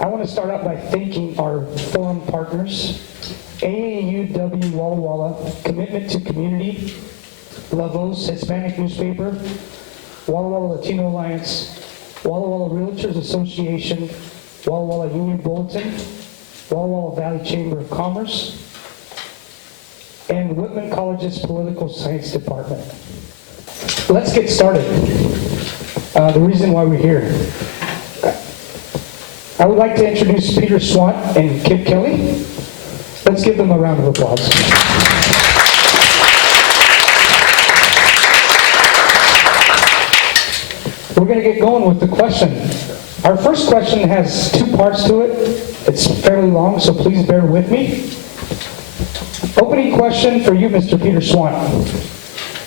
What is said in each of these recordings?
I want to start out by thanking our forum partners, AAUW Walla Walla, Commitment to Community, La Voz Hispanic Newspaper, Walla Walla Latino Alliance, Walla Walla Realtors Association, Walla Walla Union Bulletin, Walla Walla Valley Chamber of Commerce, and Whitman College's Political Science Department. Let's get started. The reason why we're here. I would like to introduce Peter Swant and Kip Kelly. Let's give them a round of applause. We're going to get going with the question. Our first question has two parts to it. It's fairly long, so please bear with me. Opening question for you, Mr. Peter Swant.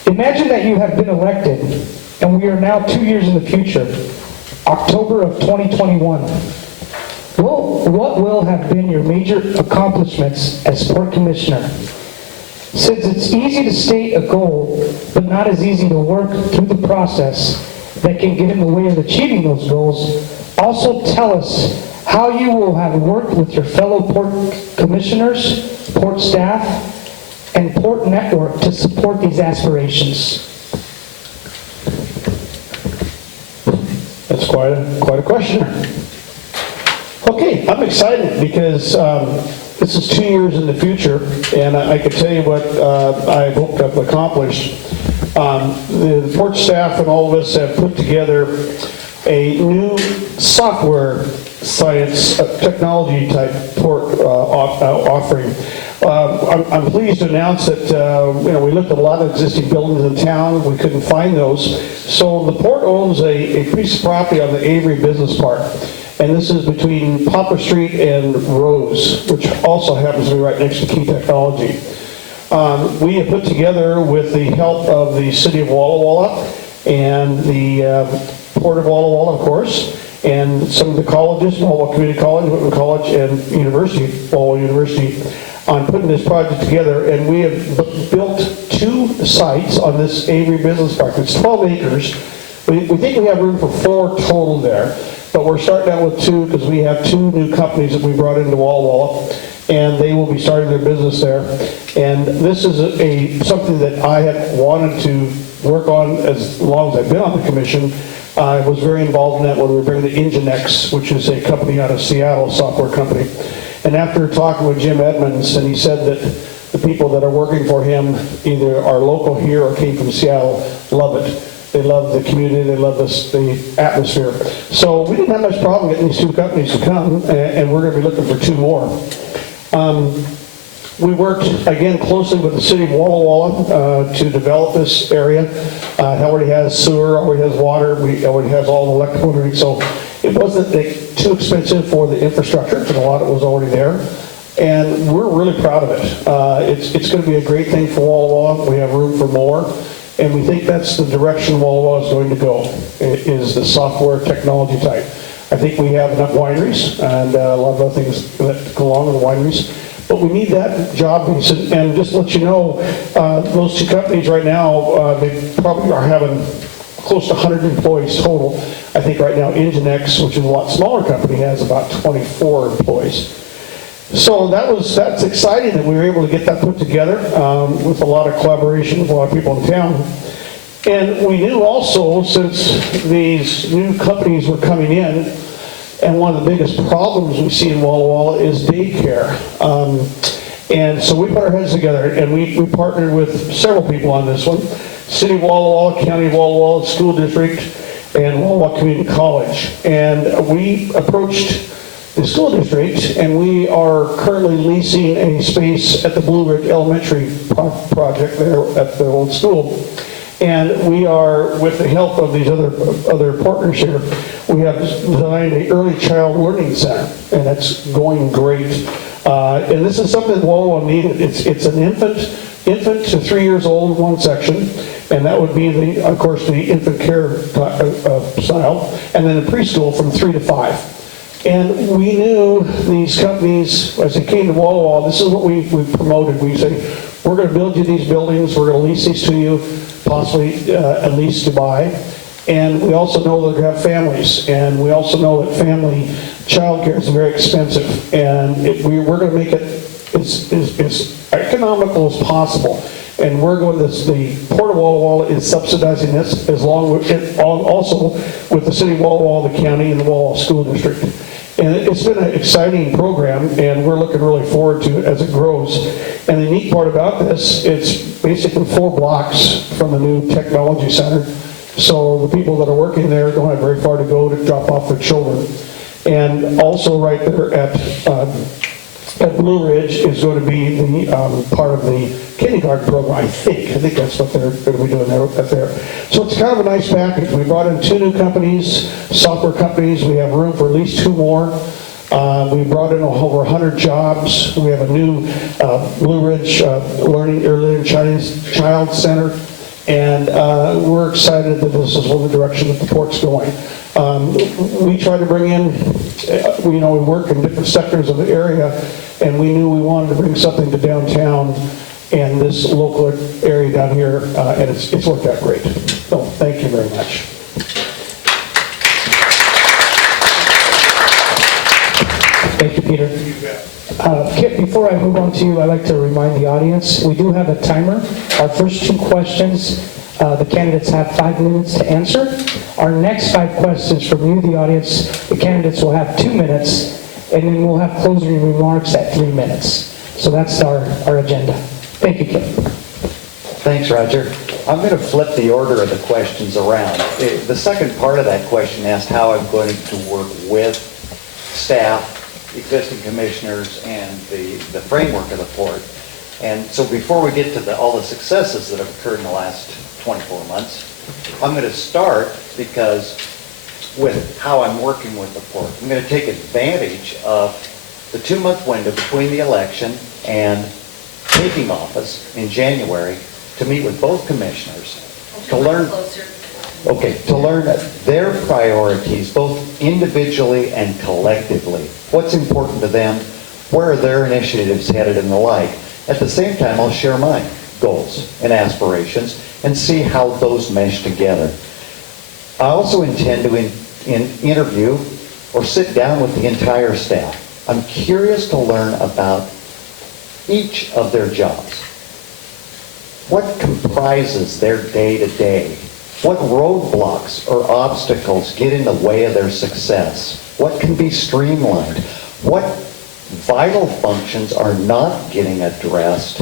Imagine that you have been elected, and we are now 2 years in the future, October of 2021. What will have been your major accomplishments as Port Commissioner? Since it's easy to state a goal, but not as easy to work through the process that can get in the way of achieving those goals, also tell us how you will have worked with your fellow Port Commissioners, Port staff, and Port Network to support these aspirations. That's quite a question. Okay, I'm excited because this is 2 years in the future, and I can tell you what I hope to have accomplished. The Port staff and all of us have put together a new software science technology type port offering. I'm pleased to announce that we looked at a lot of existing buildings in town. We couldn't find those. So the port owns a piece of property on the Avery Business Park. And this is between Poplar Street and Rose, which also happens to be right next to Key Technology. We have put together, with the help of the City of Walla Walla and the Port of Walla Walla, of course, and some of the colleges, Walla Walla Community College, Whitman College, and University, Walla Walla University, on putting this project together. And we have built 2 sites on this Avery Business Park. It's 12 acres. We think we have room for 4 total there. But we're starting out with 2 because we have 2 new companies that we brought into Walla Walla, and they will be starting their business there. And this is something that I have wanted to work on as long as I've been on the commission. I was very involved in that when we bring the Nginx, which is a company out of Seattle, a software company. And after talking with Jim Edmonds, and he said that the people that are working for him either are local here or came from Seattle, love it. They love the community, they love the atmosphere. So we didn't have much problem getting these 2 companies to come, and we're going to be looking for 2 more. We worked, again, closely with the City of Walla Walla to develop this area. It already has sewer, already has water, we already has all the electrical, so it wasn't too expensive for the infrastructure, because a lot of it was already there. And we're really proud of it. It's going to be a great thing for Walla Walla. We have room for more. And we think that's the direction Walla Walla is going to go, is the software technology type. I think we have enough wineries and a lot of other things that go along with the wineries. But we need that job piece. And just to let you know, those 2 companies right now, they probably are having close to 100 employees total. I think right now Nginx, which is a lot smaller company, has about 24 employees. So that's exciting that we were able to get that put together with a lot of collaboration with a lot of people in town. And we knew also, since these new companies were coming in, and one of the biggest problems we see in Walla Walla is daycare. And so we put our heads together, and we partnered with several people on this one. City of Walla Walla, County of Walla Walla, School District, and Walla Walla Community College. And we approached the school district, and we are currently leasing a space at the Blue Ridge Elementary project there at the old school. And we are, with the help of these other partners here, we have designed an early child learning center, and that's going great. And this is something that Walla Walla needed. It's an infant to 3 years old in one section, and that would be of course the infant care style, and then a preschool from 3 to 5. And we knew these companies, as they came to Walla Walla, this is what we promoted. We say, we're going to build you these buildings, we're going to lease these to you, possibly at least to buy, And we also know that they have families, and we also know that family childcare is very expensive, and we're going to make it as economical as possible. And we're going to, the Port of Walla Walla is subsidizing this, also with the city of Walla Walla, the county, and the Walla Walla School District. And it's been an exciting program, and we're looking really forward to it as it grows. And the neat part about this, it's basically 4 blocks from the new technology center. So the people that are working there don't have very far to go to drop off their children. And also right there at Blue Ridge is going to be the part of the kindergarten program, I think that's what they're going to be doing there. So it's kind of a nice package. We brought in 2 new companies, software companies. We have room for at least 2 more. We brought in over 100 jobs. We have a new Blue Ridge Early Child Center. And we're excited that this is the direction that the port's going. We try to bring in, we work in different sectors of the area, and we knew we wanted to bring something to downtown and this local area down here, and it's worked out great. So thank you very much. Thank you, Peter. Kip, before I move on to you, I'd like to remind the audience, we do have a timer. Our first 2 questions, the candidates have 5 minutes to answer. Our next 5 questions from you, the audience, the candidates will have 2 minutes, and then we'll have closing remarks at 3 minutes. So that's our agenda. Thank you, Kip. Thanks, Roger. I'm going to flip the order of the questions around. The second part of that question asked how I'm going to work with staff, existing commissioners, and the framework of the port. And so before we get to all the successes that have occurred in the last 24 months, I'm going to start with how I'm working with the port. I'm going to take advantage of the 2-month window between the election and taking office in January to meet with both commissioners to learn their priorities, both individually and collectively. What's important to them, where are their initiatives headed, and the like. At the same time, I'll share my goals and aspirations and see how those mesh together. I also intend to interview or sit down with the entire staff. I'm curious to learn about each of their jobs. What comprises their day-to-day? What roadblocks or obstacles get in the way of their success? What can be streamlined? What vital functions are not getting addressed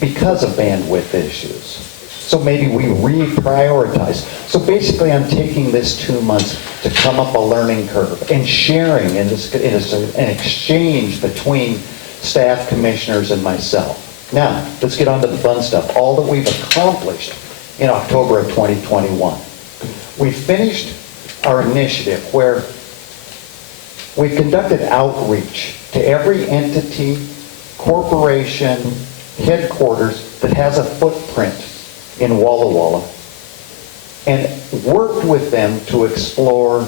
because of bandwidth issues? So maybe we reprioritize. So basically I'm taking this 2 months to come up a learning curve and sharing, and it's an exchange between staff, commissioners, and myself. Now, let's get on to the fun stuff. All that we've accomplished in October of 2021. We finished our initiative where we conducted outreach to every entity, corporation, headquarters that has a footprint in Walla Walla, and worked with them to explore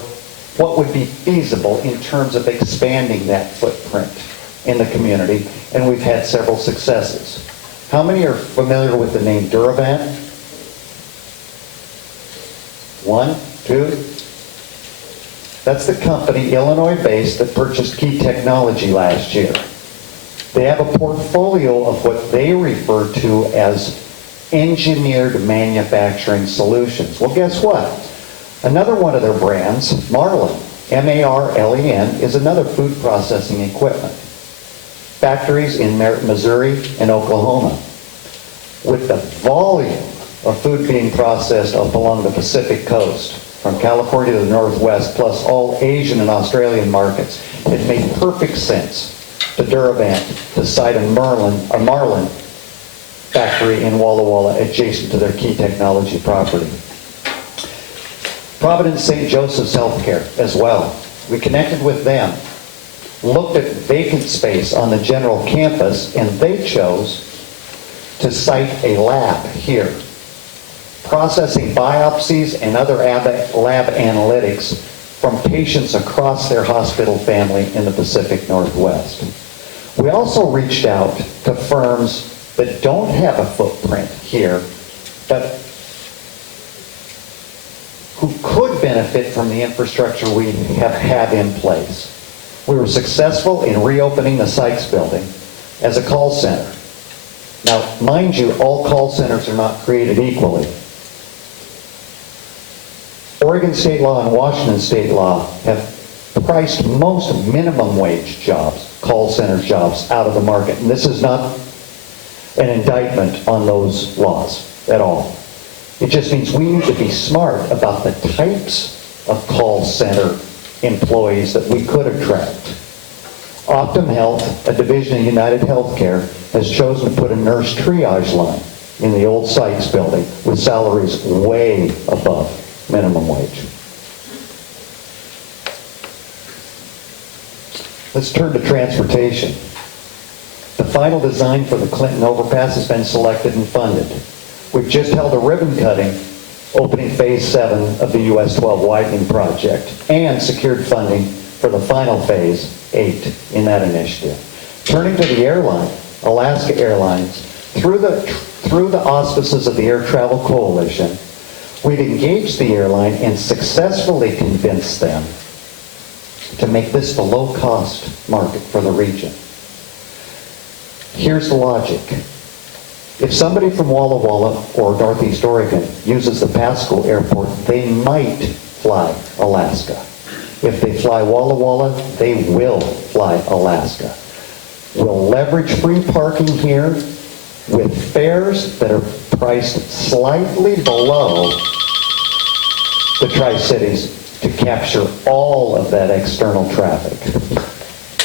what would be feasible in terms of expanding that footprint in the community, and we've had several successes. How many are familiar with the name Duravant? 1, 2. That's the company, Illinois-based, that purchased Key Technology last year. They have a portfolio of what they refer to as engineered manufacturing solutions. Well, guess what? Another one of their brands, Marlin, M-A-R-L-E-N, is another food processing equipment. Factories in Missouri and Oklahoma. With the volume of food being processed up along the Pacific coast, from California to the Northwest, plus all Asian and Australian markets, it made perfect sense to Duravant to site a Marlin factory in Walla Walla adjacent to their Key Technology property. Providence St. Joseph's Healthcare as well. We connected with them, looked at vacant space on the general campus, and they chose to site a lab here, processing biopsies and other lab analytics from patients across their hospital family in the Pacific Northwest. We also reached out to firms that don't have a footprint here, but benefit from the infrastructure we have in place. We were successful in reopening the Sykes building as a call center. Now, mind you, all call centers are not created equally. Oregon state law and Washington state law have priced most minimum wage jobs, call center jobs, out of the market. And this is not an indictment on those laws at all. It just means we need to be smart about the types of call center employees that we could attract. Optum Health, a division of United Healthcare, has chosen to put a nurse triage line in the old Sykes building with salaries way above minimum wage. Let's turn to transportation. The final design for the Clinton overpass has been selected and funded. We've just held a ribbon cutting opening phase 7 of the US 12 widening project and secured funding for the final phase 8 in that initiative. Turning to the airline, Alaska Airlines, through the auspices of the Air Travel Coalition, we've engaged the airline and successfully convinced them to make this the low-cost market for the region. Here's the logic. If somebody from Walla Walla or Northeast Oregon uses the Pasco Airport, they might fly Alaska. If they fly Walla Walla, they will fly Alaska. We'll leverage free parking here with fares that are priced slightly below the Tri-Cities to capture all of that external traffic.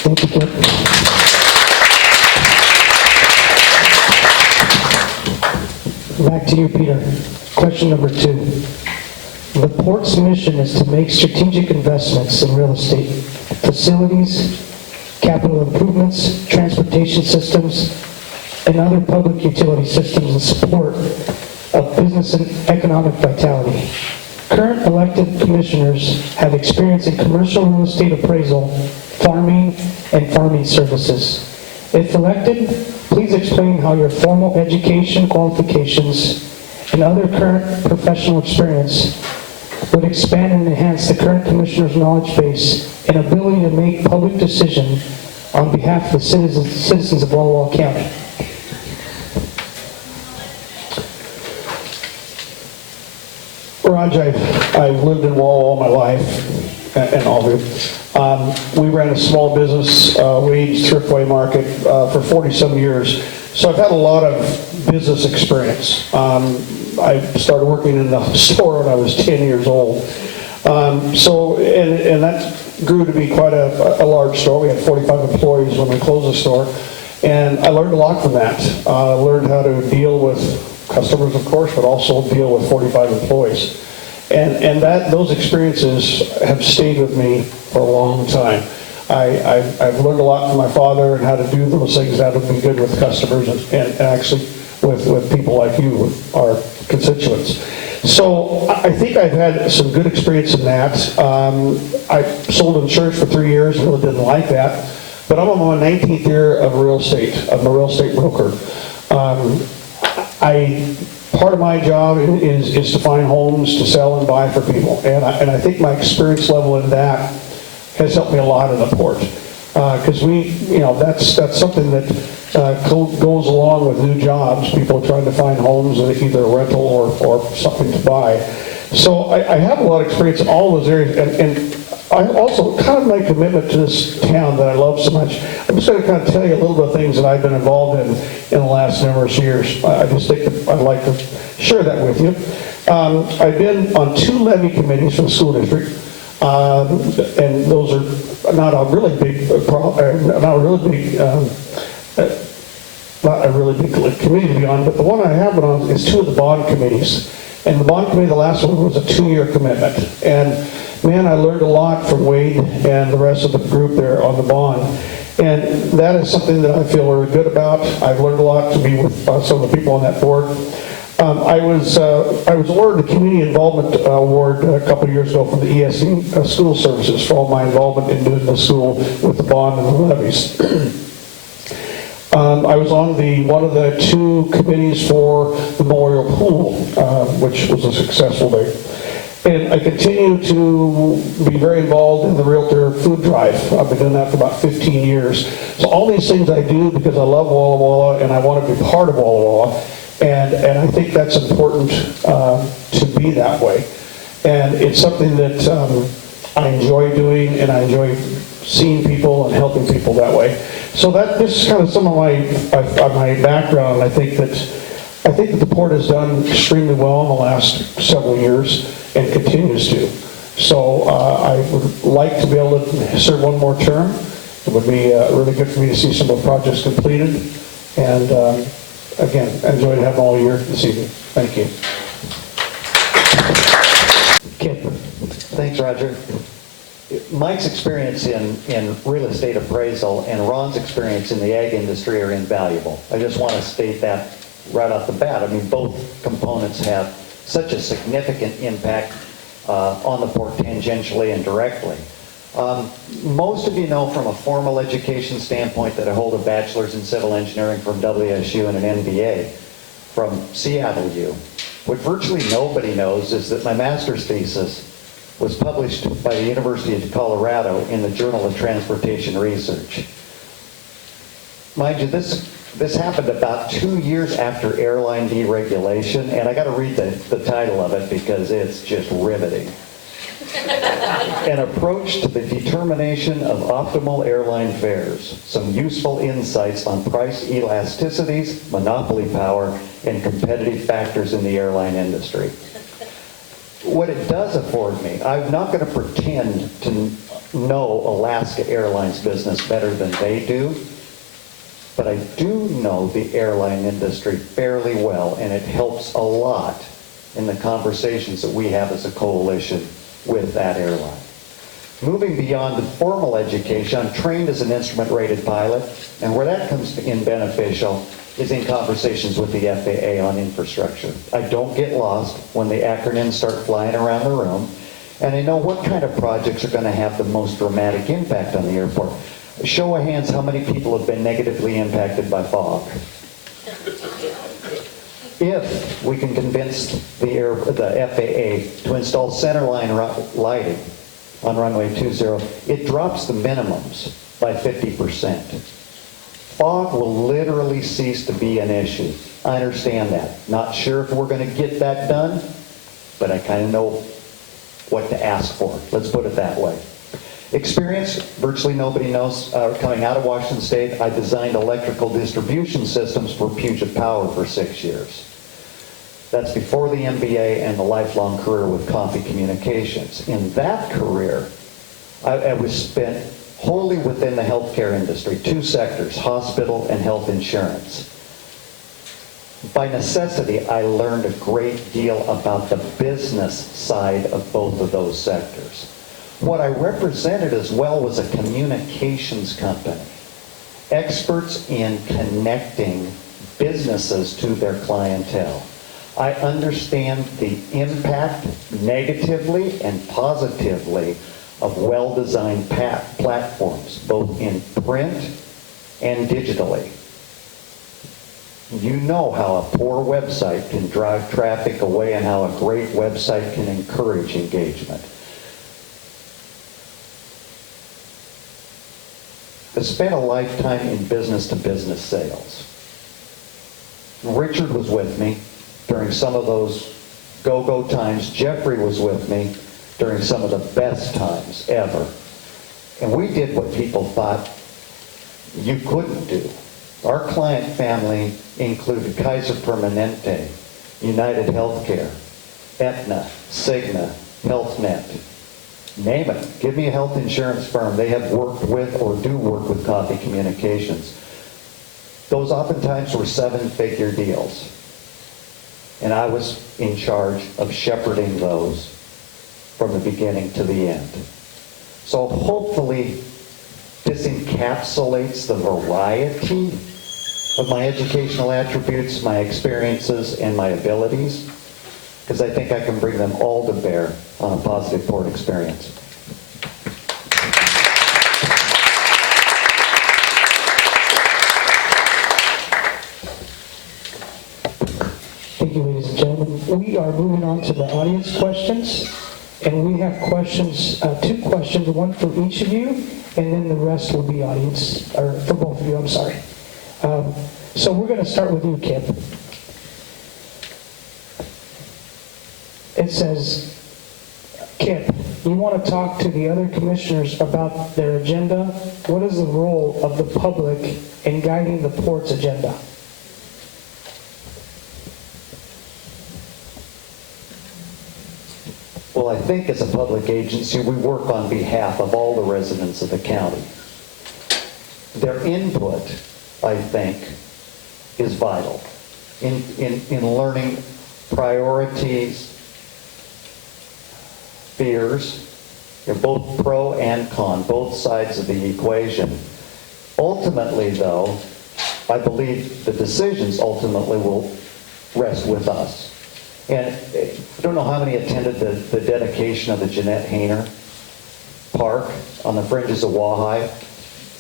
Thank you, Captain. Back to you, Peter. Question number 2. The port's mission is to make strategic investments in real estate, facilities, capital improvements, transportation systems, and other public utility systems in support of business and economic vitality. Current elected commissioners have experience in commercial real estate appraisal, farming, and farming services. If elected, please explain how your formal education qualifications and other current professional experience would expand and enhance the current commissioner's knowledge base and ability to make public decisions on behalf of the citizens of Walla Walla County. Raj, I've lived in Walla Walla my life, and all of it. We ran a small business, wage thriftway market for 47 years, so I've had a lot of business experience. I started working in the store when I was 10 years old. And that grew to be quite a large store. We had 45 employees when we closed the store, and I learned a lot from that. I learned how to deal with customers, of course, but also deal with 45 employees. And those experiences have stayed with me for a long time. I've learned a lot from my father and how to do those things, how to be good with customers and actually with people like you, our constituents. So I think I've had some good experience in that. I sold insurance for 3 years, really didn't like that. But I'm on my 19th year of real estate. I'm a real estate broker. Part of my job is to find homes to sell and buy for people, and I think my experience level in that has helped me a lot in the port, because that's something that goes along with new jobs. People are trying to find homes, either a rental or something to buy. So I have a lot of experience in all those areas, and I also kind of my commitment to this town that I love so much. I'm just going to kind of tell you a little bit of things that I've been involved in the last numerous years. I just think that I'd like to share that with you. I've been on 2 levy committees for the school district, and those are not a really big committee to be on, but the one I have been on is 2 of the bond committees. And the bond committee, the last one was a 2-year commitment. And man, I learned a lot from Wade and the rest of the group there on the bond. And that is something that I feel very good about. I've learned a lot to be with some of the people on that board. I was awarded the Community Involvement Award a couple of years ago from the ESC School Services for all my involvement in doing the school with the bond and the levies. I was on one of the 2 committees for the Memorial Pool, which was a successful day. And I continue to be very involved in the Realtor Food Drive. I've been doing that for about 15 years. So all these things I do because I love Walla Walla and I want to be part of Walla Walla. And I think that's important to be that way. And it's something that I enjoy doing, and I enjoy seeing people and helping people that way. So this is kind of some of my background. I think that the port has done extremely well in the last several years and continues to. So I would like to be able to serve one more term. It would be really good for me to see some of the projects completed. And again, enjoyed having all year this evening. Thank you. Thanks, Roger. Mike's experience in real estate appraisal and Ron's experience in the ag industry are invaluable. I just want to state that right off the bat. I mean, both components have such a significant impact on the port tangentially and directly. Most of you know from a formal education standpoint that I hold a bachelor's in civil engineering from WSU and an MBA from Seattle U. What virtually nobody knows is that my master's thesis was published by the University of Colorado in the Journal of Transportation Research. Mind you, this happened about 2 years after airline deregulation, and I got to read the title of it because it's just riveting. An approach to the determination of optimal airline fares, some useful insights on price elasticities, monopoly power, and competitive factors in the airline industry. What it does afford me, I'm not going to pretend to know Alaska Airlines business better than they do, but I do know the airline industry fairly well, and it helps a lot in the conversations that we have as a coalition with that airline. Moving beyond the formal education, I'm trained as an instrument-rated pilot, and where that comes in beneficial is in conversations with the FAA on infrastructure. I don't get lost when the acronyms start flying around the room, and I know what kind of projects are going to have the most dramatic impact on the airport. A show of hands, how many people have been negatively impacted by fog? If we can convince the FAA to install centerline lighting on runway 20, it drops the minimums by 50%. Fog will literally cease to be an issue. I understand that. Not sure if we're going to get that done, but I kind of know what to ask for. Let's put it that way. Experience, virtually nobody knows. Coming out of Washington State, I designed electrical distribution systems for Puget Power for 6 years. That's before the MBA and the lifelong career with Coffee Communications. In that career, I was spent wholly within the healthcare industry, 2 sectors, hospital and health insurance. By necessity, I learned a great deal about the business side of both of those sectors. What I represented as well was a communications company, experts in connecting businesses to their clientele. I understand the impact negatively and positively of well-designed platforms, both in print and digitally. You know how a poor website can drive traffic away and how a great website can encourage engagement. I spent a lifetime in business-to-business sales. Richard was with me during some of those go-go times. Jeffrey was with me during some of the best times ever. And we did what people thought you couldn't do. Our client family included Kaiser Permanente, United Healthcare, Aetna, Cigna, HealthNet. Name it. Give me a health insurance firm. They have worked with or do work with Coffee Communications. Those oftentimes were 7-figure deals. And I was in charge of shepherding those from the beginning to the end. So hopefully this encapsulates the variety of my educational attributes, my experiences, and my abilities, because I think I can bring them all to bear on a positive port experience. Thank you, ladies and gentlemen. We are moving on to the audience questions. And we have questions, two questions, one for each of you, and then the rest will be audience, or for both of you, I'm sorry. So we're going to start with you, Kip. It says, Kip, you want to talk to the other commissioners about their agenda? What is the role of the public in guiding the port's agenda? Well, I think as a public agency, we work on behalf of all the residents of the county. Their input, I think, is vital in learning priorities, fears, they're both pro and con, both sides of the equation. Ultimately, though, I believe the decisions ultimately will rest with us. And I don't know how many attended the dedication of the Jeanette Hayner Park on the fringes of Wahai.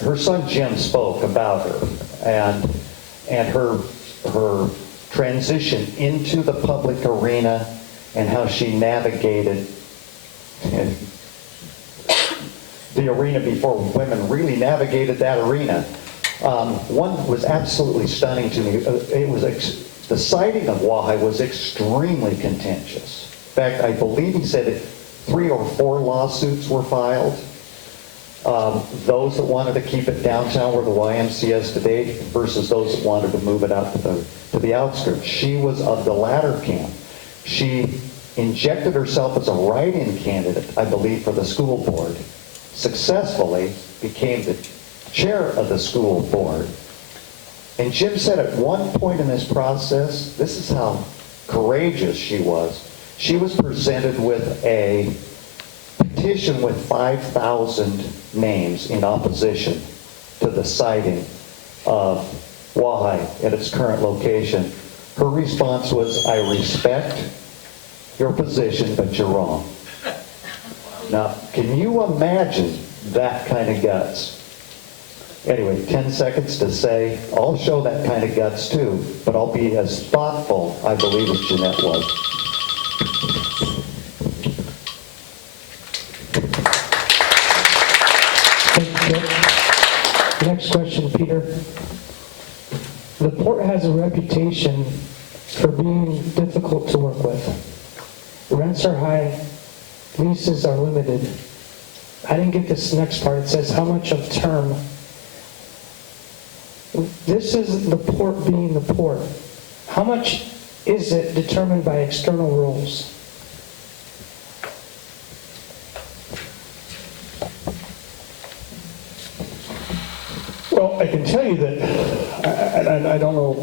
Her son Jim spoke about her and her transition into the public arena and how she navigated the arena before women really navigated that arena. One was absolutely stunning to me. It was the siting of Wahai was extremely contentious. In fact, I believe he said 3 or 4 lawsuits were filed. Those that wanted to keep it downtown where the YMCA is today versus those that wanted to move it out to the outskirts. She was of the latter camp. She injected herself as a write-in candidate, I believe, for the school board, successfully became the chair of the school board. And Jim said at one point in this process, this is how courageous she was. She was presented with a petition with 5,000 names in opposition to the siting of Wahai at its current location. Her response was, I respect your position, but you're wrong. Now, can you imagine that kind of guts? Anyway, 10 seconds to say, I'll show that kind of guts too, but I'll be as thoughtful, I believe, as Jeanette was. Thank you, Kip. Next question, Peter. The port has a reputation for being difficult to work with. Rents are high, leases are limited. I didn't get this next part. It says how much of term. This is the port being the port. How much is it determined by external rules? Well, I can tell you that, and I don't know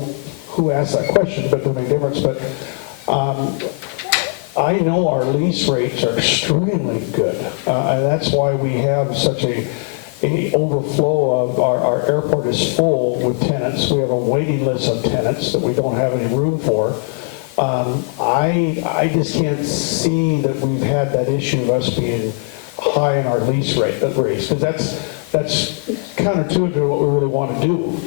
who asked that question, but it doesn't make a difference, but I know our lease rates are extremely good, and that's why we have such a overflow of our airport is full with tenants. We have a waiting list of tenants that we don't have any room for. I just can't see that we've had that issue of us being high in our lease rates, because that's counterintuitive to what we really want to do.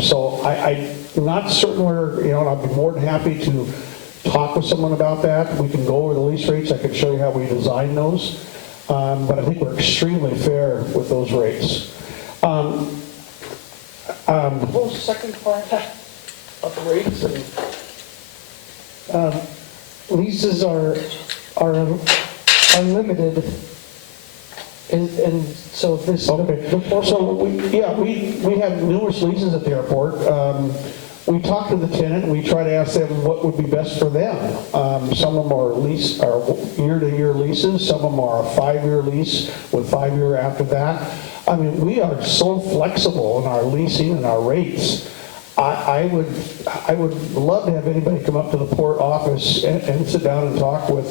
So I'm not certain where, and I'll be more than happy to talk with someone about that. We can go over the lease rates. I can show you how we design those. But I think we're extremely fair with those rates. What was the second part of the rates? Leases are limited, and so this. Okay. So we have numerous leases at the airport. We talk to the tenant and we try to ask them what would be best for them. Some of them are year-to-year leases. Some of them are a 5-year lease with 5-year after that. I mean, we are so flexible in our leasing and our rates. I would love to have anybody come up to the port office and sit down and talk with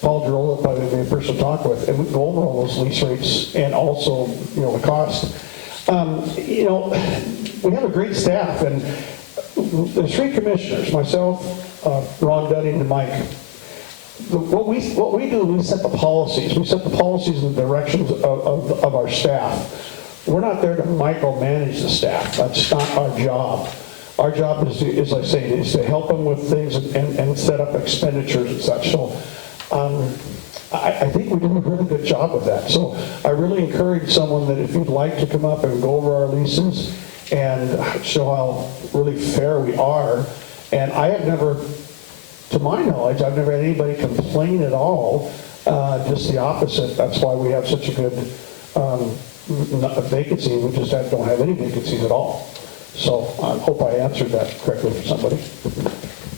Paul Girola, probably the person to talk with, and we go over all those lease rates and also, the cost. We have a great staff, and the 3 commissioners, myself, Ron Dunning, and Mike. What we do, we set the policies. We set the policies and the directions of our staff. We're not there to micromanage the staff. That's not our job. Our job is, as I say, is to help them with things and set up expenditures and such. So I think we do a really good job of that. So I really encourage someone that if you'd like to come up and go over our leases and show how really fair we are. And I have never, to my knowledge, I've never had anybody complain at all, just the opposite. That's why we have such a good vacancy. We just don't have any vacancies at all. So I hope I answered that correctly for somebody.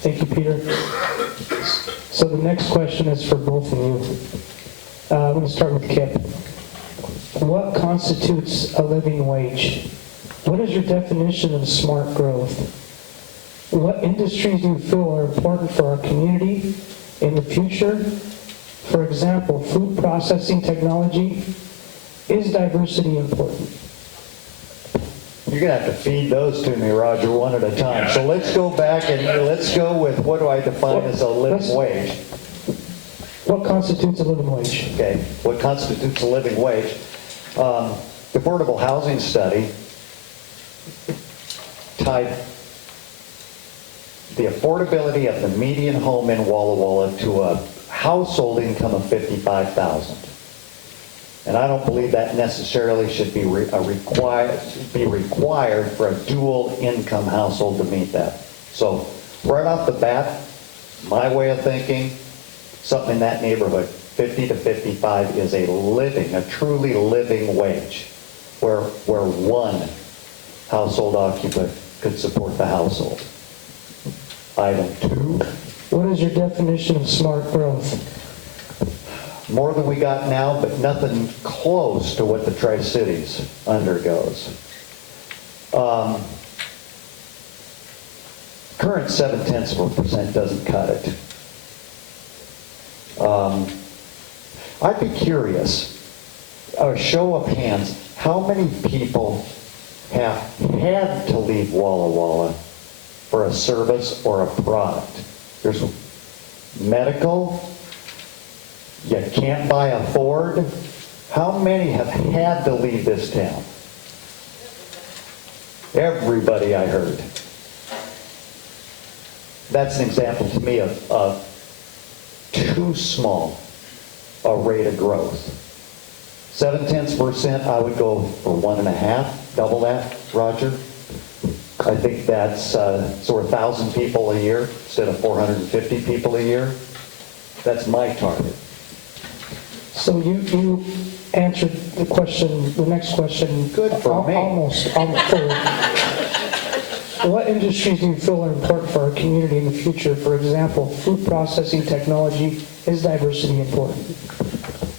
Thank you, Peter. So the next question is for both of you. I'm going to start with Kip. What constitutes a living wage? What is your definition of smart growth? What industries do you feel are important for our community in the future? For example, food processing technology. Is diversity important? You're going to have to feed those to me, Roger, one at a time. So let's go back and let's go with what do I define as a living wage? What constitutes a living wage? Okay, what constitutes a living wage? The Affordable Housing Study tied the affordability of the median home in Walla Walla to a household income of $55,000. And I don't believe that necessarily should be required for a dual income household to meet that. So right off the bat, my way of thinking, something in that neighborhood, 50 to 55 is a truly living wage, where one household occupant could support the household. Item 2. What is your definition of smart growth? More than we got now, but nothing close to what the Tri-Cities undergoes. Current 0.7% doesn't cut it. I'd be curious, a show of hands, how many people have had to leave Walla Walla for a service or a product? There's medical, you can't buy a Ford. How many have had to leave this town? Everybody, I heard. That's an example to me of too small a rate of growth. 0.7%, I would go for 1.5, double that, Roger. I think that's sort of 1,000 people a year instead of 450 people a year. That's my target. So you answered the question, the next question. Good for me. Almost fully. What industries do you feel are important for our community in the future? For example, food processing technology. Is diversity important?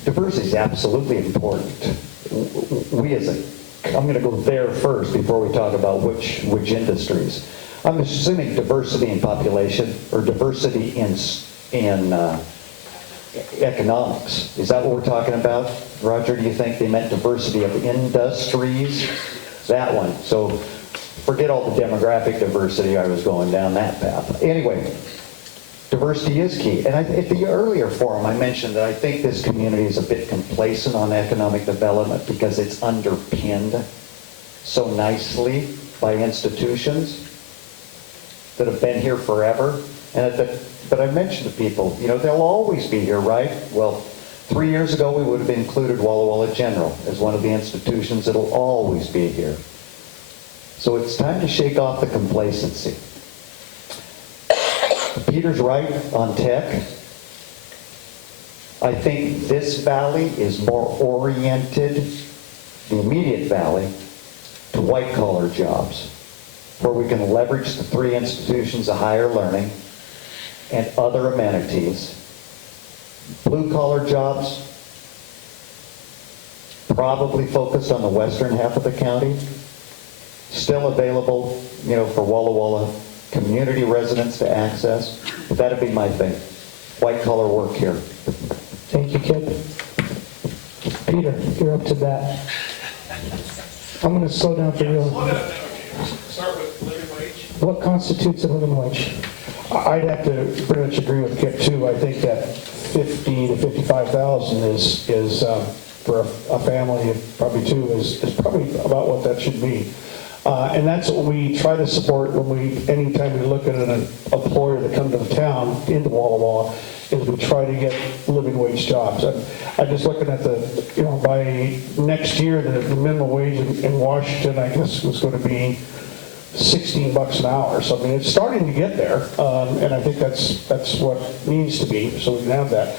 Diversity is absolutely important. I'm going to go there first before we talk about which industries. I'm assuming diversity in population or diversity in economics. Is that what we're talking about? Roger, do you think they meant diversity of industries? That one. So forget all the demographic diversity. I was going down that path. Anyway, diversity is key. And at the earlier forum, I mentioned that I think this community is a bit complacent on economic development because it's underpinned so nicely by institutions that have been here forever. But I mentioned to people, they'll always be here, right? Well, 3 years ago, we would have included Walla Walla General as one of the institutions that'll always be here. So it's time to shake off the complacency. Peter's right on tech. I think this valley is more oriented, the immediate valley, to white-collar jobs, where we can leverage the 3 institutions of higher learning and other amenities. Blue-collar jobs, probably focused on the western half of the county, still available, for Walla Walla community residents to access. That'd be my thing. White-collar work here. Thank you, Kip. Peter, you're up to bat. I'm going to slow down for you. Start with living wage. What constitutes a living wage? I'd have to pretty much agree with Kip too. I think that 50 to 55,000 is for a family of probably 2 is probably about what that should be. And that's what we try to support anytime we look at an employer that comes to the town, into Walla Walla, is we try to get living wage jobs. I'm just looking at by next year, the minimum wage in Washington, I guess, was going to be $16 an hour. So I mean, it's starting to get there, and I think that's what needs to be, so we can have that.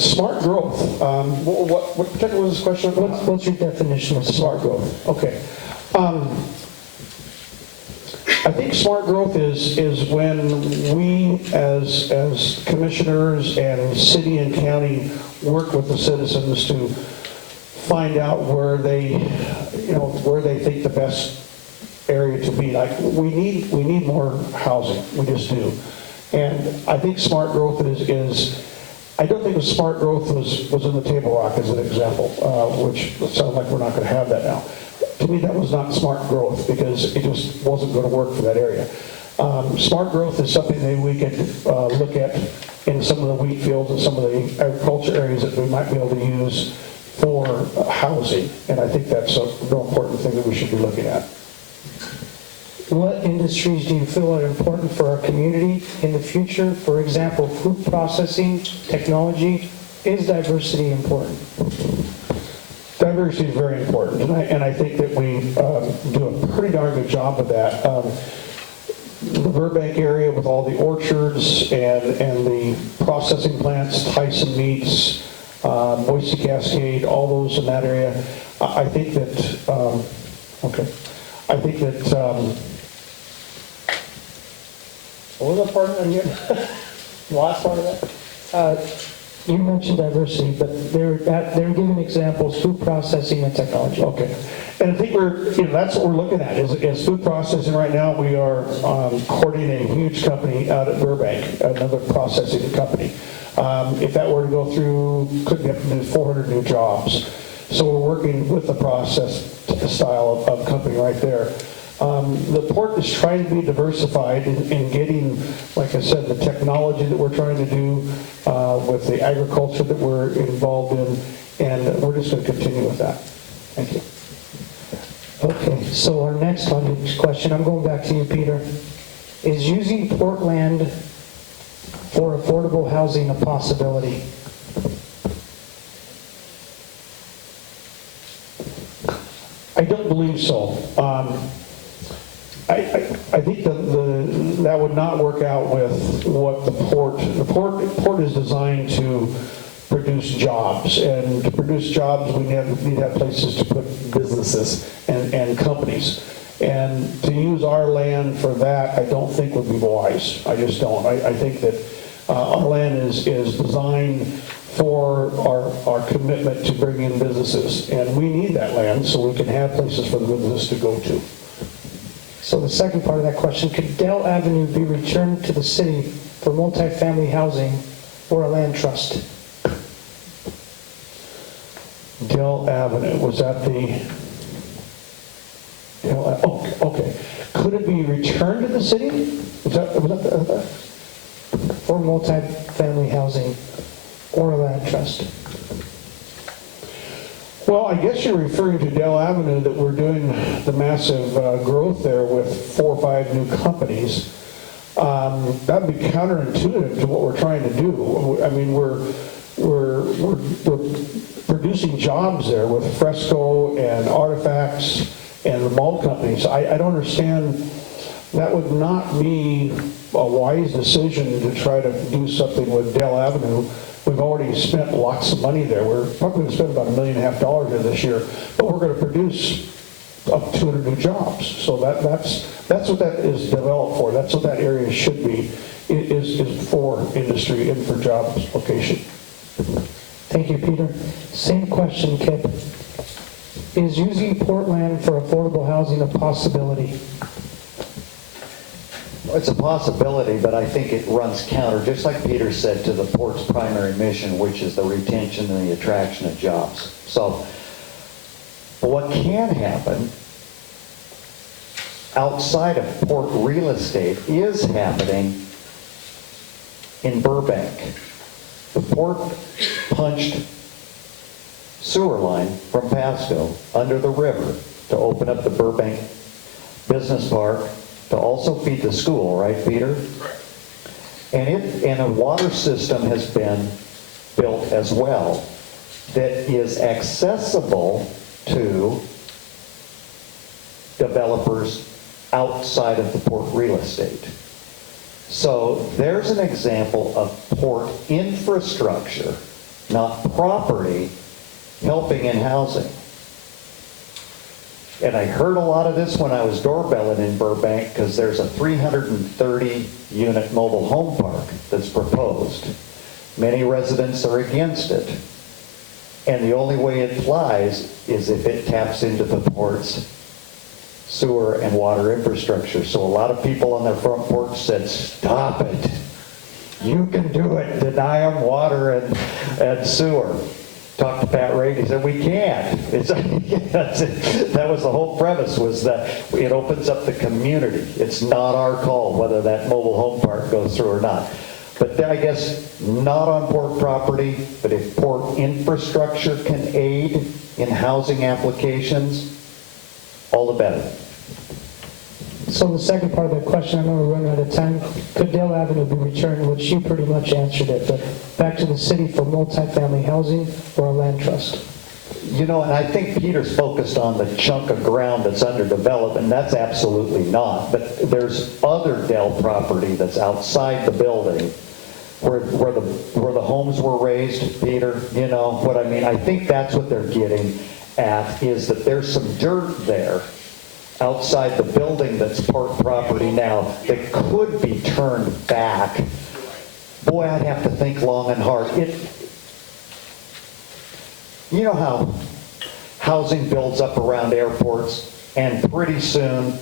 Smart growth. What particular was this question? What's your definition of Smart growth. Okay. I think smart growth is when we as commissioners and city and county work with the citizens to find out where they think the best area to be. Like we need more housing. We just do. And I think smart growth is I don't think smart growth was in the Table Rock as an example, which sounds like we're not going to have that now. To me, that was not smart growth because it just wasn't going to work for that area. Smart growth is something that we could look at in some of the wheat fields and some of the agriculture areas that we might be able to use for housing. And I think that's a real important thing that we should be looking at. What industries do you feel are important for our community in the future? For example, food processing, technology. Is diversity important? Diversity is very important, and I think that we do a pretty darn good job of that. The Burbank area with all the orchards and the processing plants, Tyson Meats, Boise Cascade, all those in that area, I think that, what was that part of that again? The last part of that? You mentioned diversity, but they're giving examples, food processing and technology. Okay. And I think that's what we're looking at is food processing right now. We are courting a huge company out at Burbank, another processing company. If that were to go through, could be up to 400 new jobs. So we're working with the process style of company right there. The port is trying to be diversified in getting, like I said, the technology that we're trying to do with the agriculture that we're involved in, and we're just going to continue with that. Thank you. Okay, so our next question, I'm going back to you, Peter. Is using port land for affordable housing a possibility? I don't believe so. I think that would not work out with what the port is designed to produce jobs, and to produce jobs we need to have places to put businesses and companies, and to use our land for that I don't think would be wise. I just don't. I think that our land is designed for our commitment to bring in businesses, and we need that land so we can have places for the business to go to. So the second part of that question, could Dell Avenue be returned to the city for multifamily housing or a land trust? Dell Avenue, was that the... Okay. Could it be returned to the city? Was that? For multifamily housing or a land trust? Well, I guess you're referring to Dell Avenue, that we're doing the massive growth there with 4 or 5 new companies. That'd be counterintuitive to what we're trying to do. I mean, we're producing jobs there with Fresco and Artifacts and the mall companies. I don't understand. That would not be a wise decision to try to do something with Dell Avenue. We've already spent lots of money there. We're probably going to spend about $1.5 million there this year, but we're going to produce up to 200 new jobs. So that's what that is developed for. That's what that area should be, is for industry and for job location. Thank you, Peter. Same question, Kip. Is using port land for affordable housing a possibility? It's a possibility, but I think it runs counter, just like Peter said, to the port's primary mission, which is the retention and the attraction of jobs. So what can happen outside of port real estate is happening in Burbank. The port punched sewer line from Pasco under the river to open up the Burbank Business Park, to also feed the school, right, Peter? Correct. And a water system has been built as well that is accessible to developers outside of the port real estate. So there's an example of port infrastructure, not property, helping in housing. And I heard a lot of this when I was doorbelling in Burbank, because there's a 330-unit mobile home park that's proposed. Many residents are against it. And the only way it flies is if it taps into the port's sewer and water infrastructure. So a lot of people on their front porch said, stop it. You can do it. Deny them water and sewer. Talked to Pat Ray, he said, we can't. That was the whole premise, was that it opens up the community. It's not our call whether that mobile home park goes through or not. But I guess not on port property, but if port infrastructure can aid in housing applications, all the better. So the second part of the question, I know we're running out of time. Could Dale Avenue be returned, which you pretty much answered it, but back to the city for multifamily housing or a land trust? You know, and I think Peter's focused on the chunk of ground that's under development. That's absolutely not. But there's other Dell property that's outside the building where the homes were raised, Peter, you know what I mean? I think that's what they're getting at, is that there's some dirt there outside the building that's port property now that could be turned back. Boy, I'd have to think long and hard. You know how housing builds up around airports, and pretty soon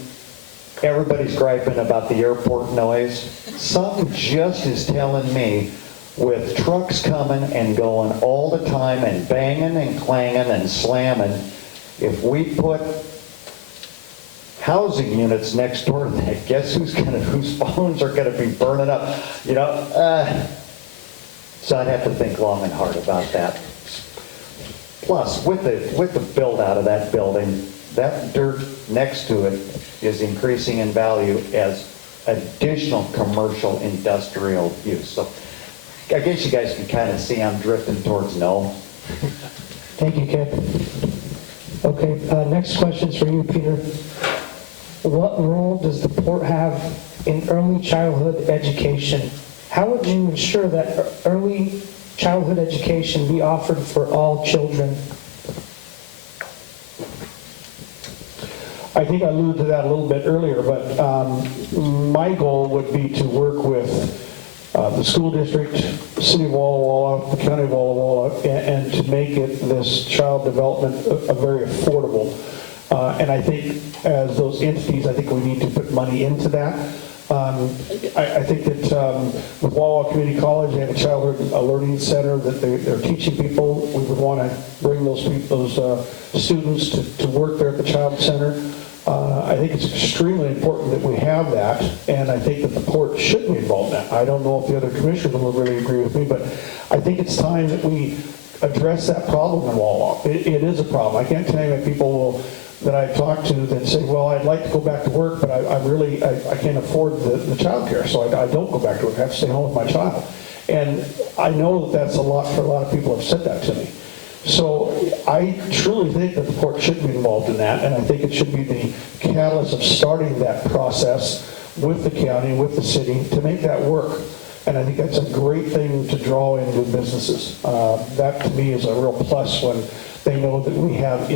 everybody's griping about the airport noise? Something just is telling me, with trucks coming and going all the time and banging and clanging and slamming, if we put housing units next door to that, guess whose phones are gonna be burning up? You know, so I'd have to think long and hard about that. Plus, with the build out of that building, that dirt next to it is increasing in value as additional commercial industrial use. So I guess you guys can kind of see I'm drifting towards no. Thank you, Kip. Okay, next question's for you, Peter. What role does the port have in early childhood education? How would you ensure that early childhood education be offered for all children? I think I alluded to that a little bit earlier, but my goal would be to work with the school district, the city of Walla Walla, the county of Walla Walla, and to make this child development a very affordable. And I think as those entities, I think we need to put money into that. I think that with Walla Walla Community College, they have a childhood learning center that they're teaching people. We would want to bring those students to work there at the child center. I think it's extremely important that we have that, and I think that the port should be involved in that. I don't know if the other commissioners will really agree with me, but I think it's time that we address that problem in Walla Walla. It is a problem. I can't tell you that people that I've talked to that say, well, I'd like to go back to work, but I can't afford the child care, so I don't go back to work. I have to stay home with my child. And I know that that's a lot for a lot of people have said that to me. So I truly think that the port should be involved in that, and I think it should be the catalyst of starting that process with the county, with the city, to make that work. And I think that's a great thing to draw in new businesses. That to me is a real plus when they know that we have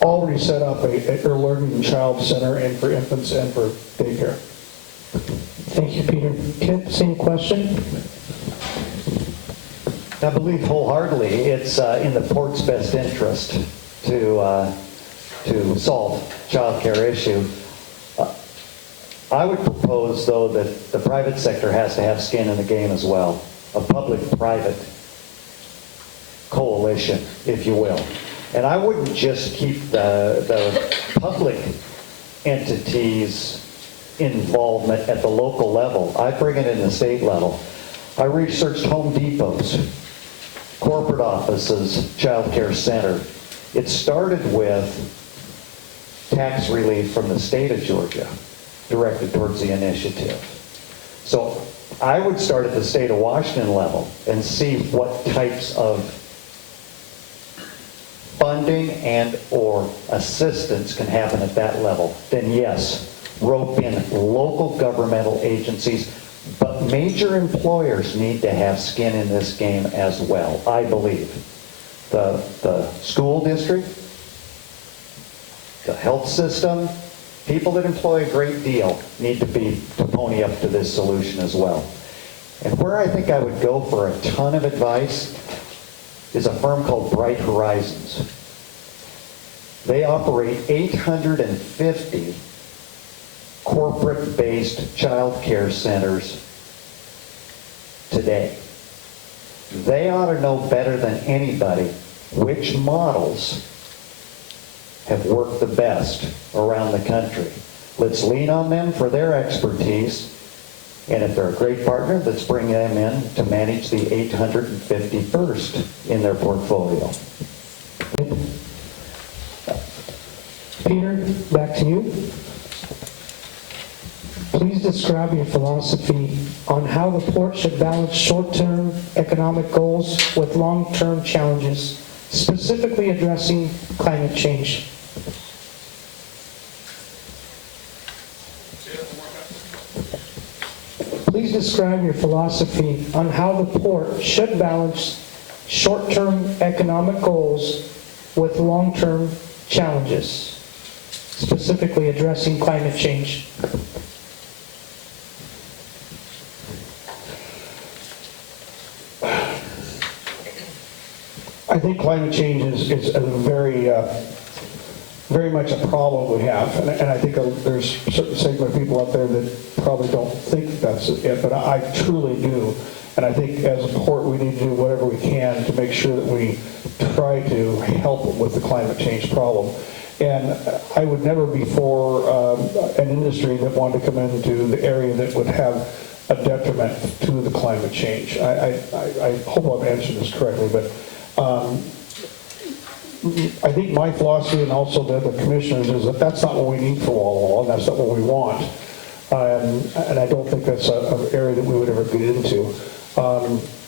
already set up a learning child center, and for infants and for daycare. Thank you, Peter. Kip, same question? I believe wholeheartedly it's in the port's best interest to solve child care issue. I would propose, though, that the private sector has to have skin in the game as well, a public-private coalition, if you will. And I wouldn't just keep the public entities' involvement at the local level. I bring it in the state level. I researched Home Depot's corporate offices child care center. It started with tax relief from the state of Georgia directed towards the initiative. So I would start at the state of Washington level and see what types of funding and or assistance can happen at that level. Then yes, rope in local governmental agencies, but major employers need to have skin in this game as well, I believe. The school district, the health system, people that employ a great deal need to pony up to this solution as well. And where I think I would go for a ton of advice is a firm called Bright Horizons. They operate 850 corporate-based child care centers today. They ought to know better than anybody which models have worked the best around the country. Let's lean on them for their expertise, and if they're a great partner, let's bring them in to manage the 851st in their portfolio. Peter, back to you. Please describe your philosophy on how the port should balance short-term economic goals with long-term challenges, specifically addressing climate change. Please describe your philosophy on how the port should balance short-term economic goals with long-term challenges, specifically addressing climate change. I think climate change is a very much a problem we have, and I think there's a certain segment of people out there that probably don't think that's it, but I truly do. And I think as a port, we need to do whatever we can to make sure that we try to help with the climate change problem. And I would never be for an industry that wanted to come into the area that would have a detriment to the climate change. I hope I've answered this correctly, but I think my philosophy and also the commissioners is that that's not what we need for Walla Walla, and that's not what we want. And I don't think that's an area that we would ever get into.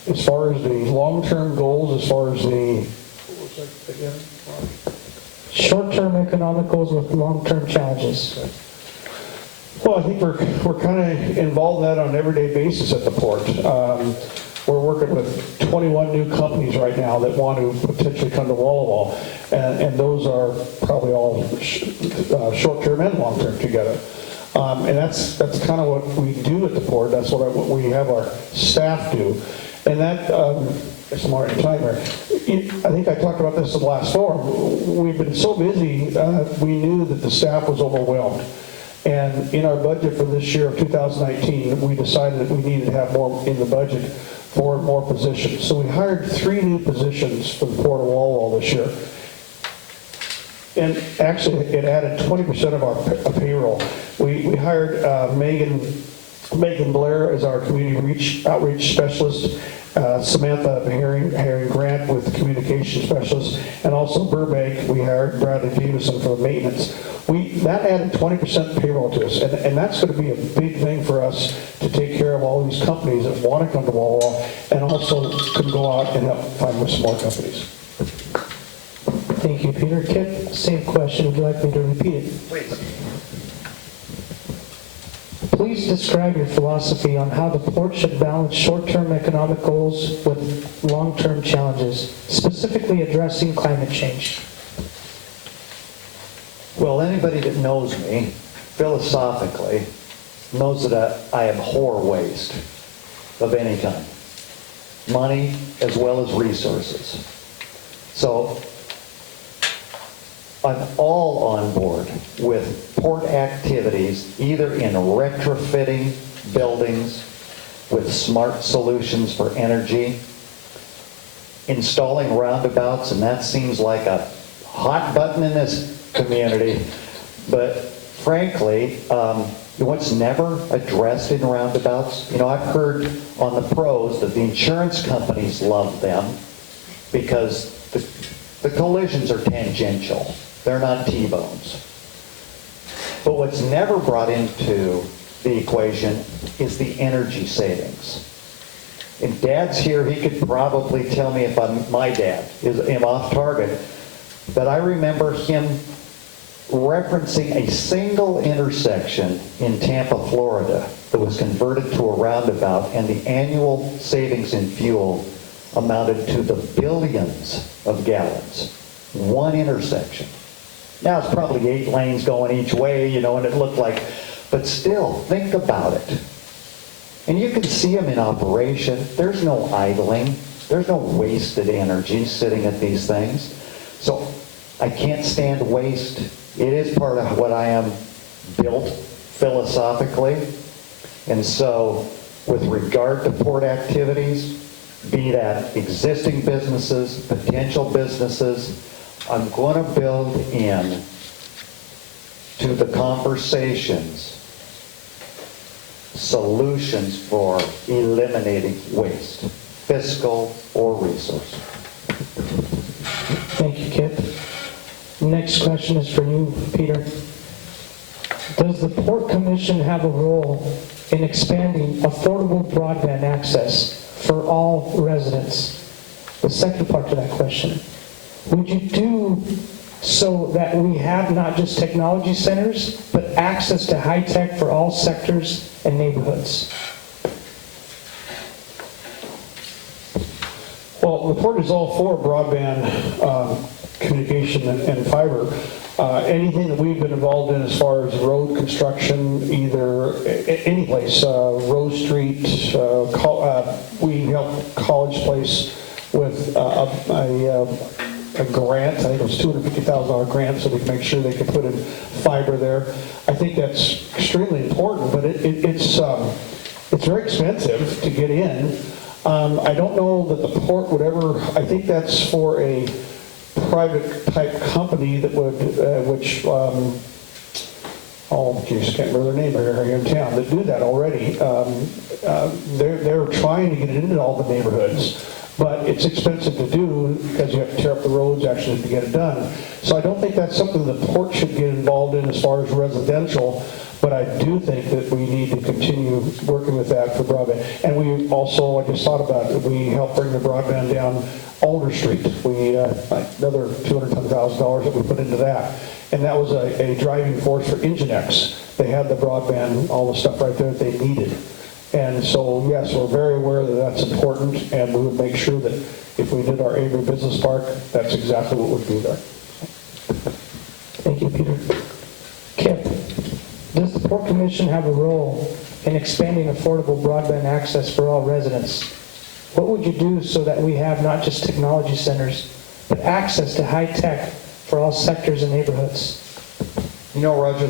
As far as the long-term goals, as far as the, what was that again? Short-term economic goals with long-term challenges. Well, I think we're kind of involved in that on an everyday basis at the port. We're working with 21 new companies right now that want to potentially come to Walla Walla, and those are probably all short-term and long-term together. And that's kind of what we do at the port. That's what we have our staff do. And that, it's Martin Timer. I think I talked about this in the last forum. We've been so busy, we knew that the staff was overwhelmed. And in our budget for this year of 2019, we decided that we needed to have more in the budget for more positions. So we hired 3 new positions for the Port of Walla Walla this year. And actually, it added 20% of our payroll. We hired Megan Blair as our community outreach specialist, Samantha Herring Grant with communication specialist, and also Burbank, we hired Bradley Jameson for maintenance. That added 20% payroll to us, and that's going to be a big thing for us to take care of all these companies that want to come to Walla Walla and also can go out and help find some more companies. Thank you, Peter. Kip, same question. Would you like me to repeat it? Please. Please describe your philosophy on how the port should balance short-term economic goals with long-term challenges, specifically addressing climate change. Well, anybody that knows me, philosophically, knows that I abhor waste of any kind. Money as well as resources. So I'm all on board with port activities, either in retrofitting buildings with smart solutions for energy, installing roundabouts, and that seems like a hot button in this community. But frankly, what's never addressed in roundabouts, I've heard on the pros that the insurance companies love them because the collisions are tangential. They're not T-bones. But what's never brought into the equation is the energy savings. If Dad's here, he could probably tell me if my dad am off target, but I remember him referencing a single intersection in Tampa, Florida that was converted to a roundabout, and the annual savings in fuel amounted to the billions of gallons. One intersection. Now it's probably 8 lanes going each way, and it looked like, but still, think about it. And you can see them in operation. There's no idling. There's no wasted energy sitting at these things. So I can't stand waste. It is part of what I am built philosophically. And so with regard to port activities, be that existing businesses, potential businesses, I'm going to build in to the conversations solutions for eliminating waste, fiscal or resource. Thank you, Kip. Next question is for you, Peter. Does the Port Commission have a role in expanding affordable broadband access for all residents? The second part to that question, would you do so that we have not just technology centers, but access to high tech for all sectors and neighborhoods? Well, the port is all for broadband communication and fiber. Anything that we've been involved in as far as road construction, either any place, Rose Street, we helped College Place with a grant. I think it was $250,000 grant, so they could make sure they could put in fiber there. I think that's extremely important, but it's very expensive to get in. I don't know that the port would ever, I think that's for a private type company that would, oh geez, can't remember their name here in town, that do that already. They're trying to get it into all the neighborhoods, but it's expensive to do because you have to tear up the roads actually to get it done. So I don't think that's something the port should get involved in as far as residential. But I do think that we need to continue working with that for broadband. And we also, I just thought about it, we helped bring the broadband down Alder Street. We, another $210,000 that we put into that. And that was a driving force for Nginx. They had the broadband, all the stuff right there that they needed. And so, yes, we're very aware that that's important, and we would make sure that if we did our Avery Business Park, that's exactly what would be there. Thank you, Peter. Kip, does the Port Commission have a role in expanding affordable broadband access for all residents? What would you do so that we have not just technology centers, but access to high tech for all sectors and neighborhoods? Roger,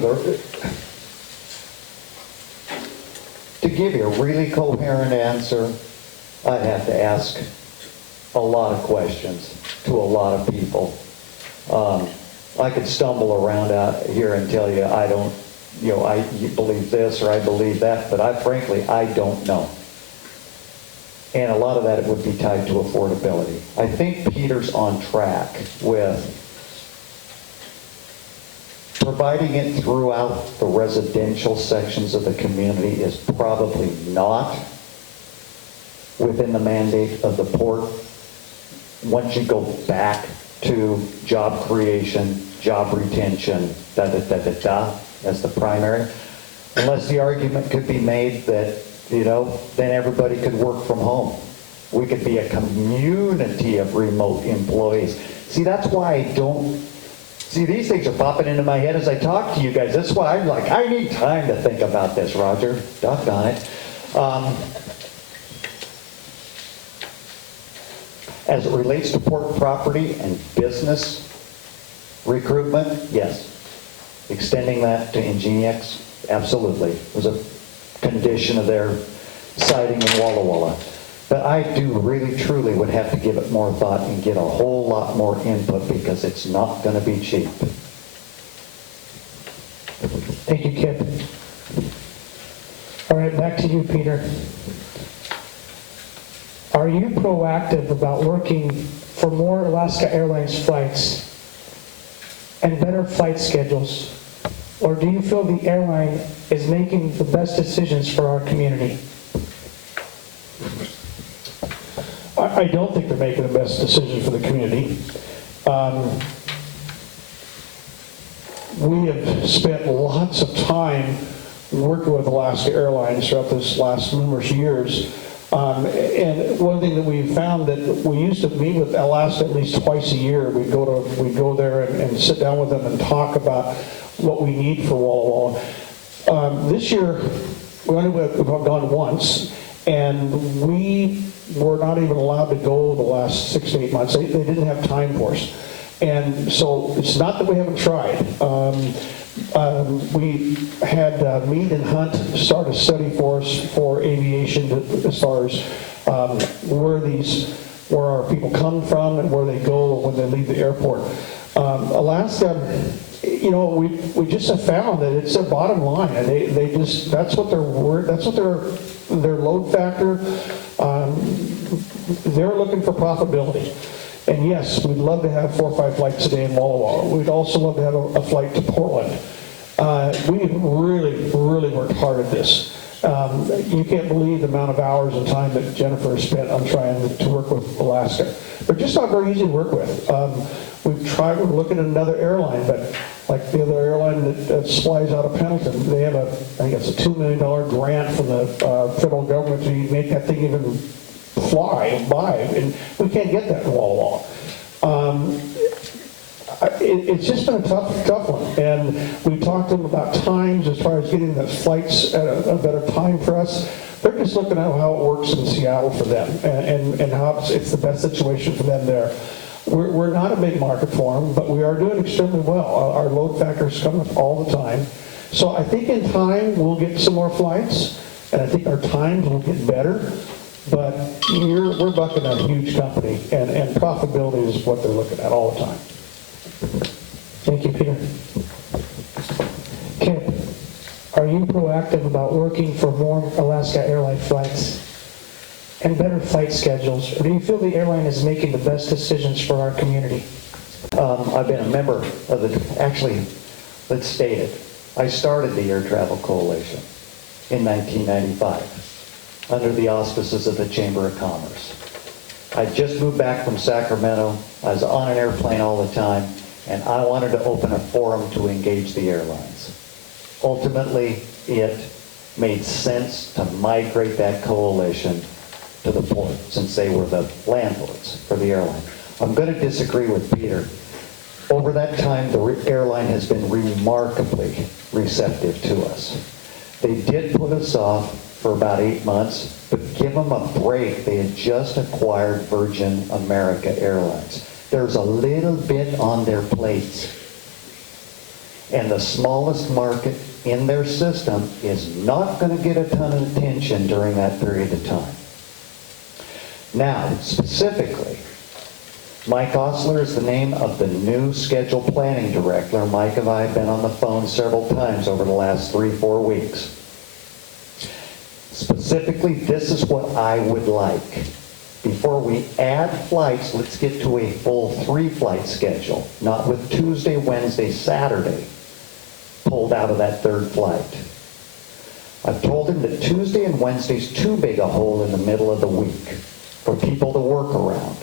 to give you a really coherent answer, I'd have to ask a lot of questions to a lot of people. I could stumble around out here and tell you I don't, you believe this or I believe that, but frankly, I don't know. And a lot of that would be tied to affordability. I think Peter's on track with providing it throughout the residential sections of the community is probably not within the mandate of the port. Once you go back to job creation, job retention, as the primary, unless the argument could be made that, then everybody could work from home. We could be a community of remote employees. See, that's why I don't, these things are popping into my head as I talk to you guys. That's why I'm like, I need time to think about this, Roger. Doggone it. As it relates to port property and business recruitment, yes. Extending that to Nginx, absolutely. It was a condition of their siting in Walla Walla. But I do really, truly would have to give it more thought and get a whole lot more input because it's not going to be cheap. Thank you, Kip. All right, back to you, Peter. Are you proactive about working for more Alaska Airlines flights and better flight schedules or do you feel the airline is making the best decisions for our community? I don't think they're making the best decision for the community. We have spent lots of time working with Alaska Airlines throughout this last numerous years. And one thing that we found that we used to meet with Alaska at least twice a year. We'd go there and sit down with them and talk about what we need for Walla Walla. This year, we've gone once, and we were not even allowed to go the last 6 to 8 months. They didn't have time for us. And so it's not that we haven't tried. We had Mead and Hunt start a study for us for aviation as far as where our people come from and where they go when they leave the airport. Alaska, we just have found that it's their bottom line, and they just that's what their load factor. They're looking for profitability. And yes, we'd love to have 4 or 5 flights a day in Walla Walla. We'd also love to have a flight to Portland. We've really, really worked hard at this. You can't believe the amount of hours and time that Jennifer has spent on trying to work with Alaska. They're just not very easy to work with. We're looking at another airline, but like the other airline that flies out of Pendleton, they have I think it's a $2 million grant from the federal government to make that thing even fly by, and we can't get that in Walla Walla. It's just been a tough one, and we've talked to them about times as far as getting the flights at a better time for us. They're just looking at how it works in Seattle for them, and how it's the best situation for them there. We're not a big market for them, but we are doing extremely well. Our load factor is coming up all the time. So I think in time we'll get some more flights, and I think our times will get better. But we're bucking a huge company, and profitability is what they're looking at all the time. Thank you, Peter. Kip, are you proactive about working for more Alaska Airlines flights and better flight schedules, or do you feel the airline is making the best decisions for our community? I've been a member of let's state it, I started the Air Travel Coalition in 1995 under the auspices of the Chamber of Commerce. I just moved back from Sacramento. I was on an airplane all the time, and I wanted to open a forum to engage the airlines. Ultimately, it made sense to migrate that coalition to the port, since they were the landlords for the airline. I'm going to disagree with Peter. Over that time, the airline has been remarkably receptive to us. They did put us off for about 8 months, but give them a break. They had just acquired Virgin America Airlines. There's a little bit on their plates. And the smallest market in their system is not going to get a ton of attention during that period of time. Now, specifically, Mike Osler is the name of the new schedule planning director. Mike and I have been on the phone several times over the last 3-4 weeks. Specifically, this is what I would like. Before we add flights, let's get to a full 3-flight schedule, not with Tuesday, Wednesday, Saturday pulled out of that 3rd flight. I've told him that Tuesday and Wednesday's too big a hole in the middle of the week for people to work around.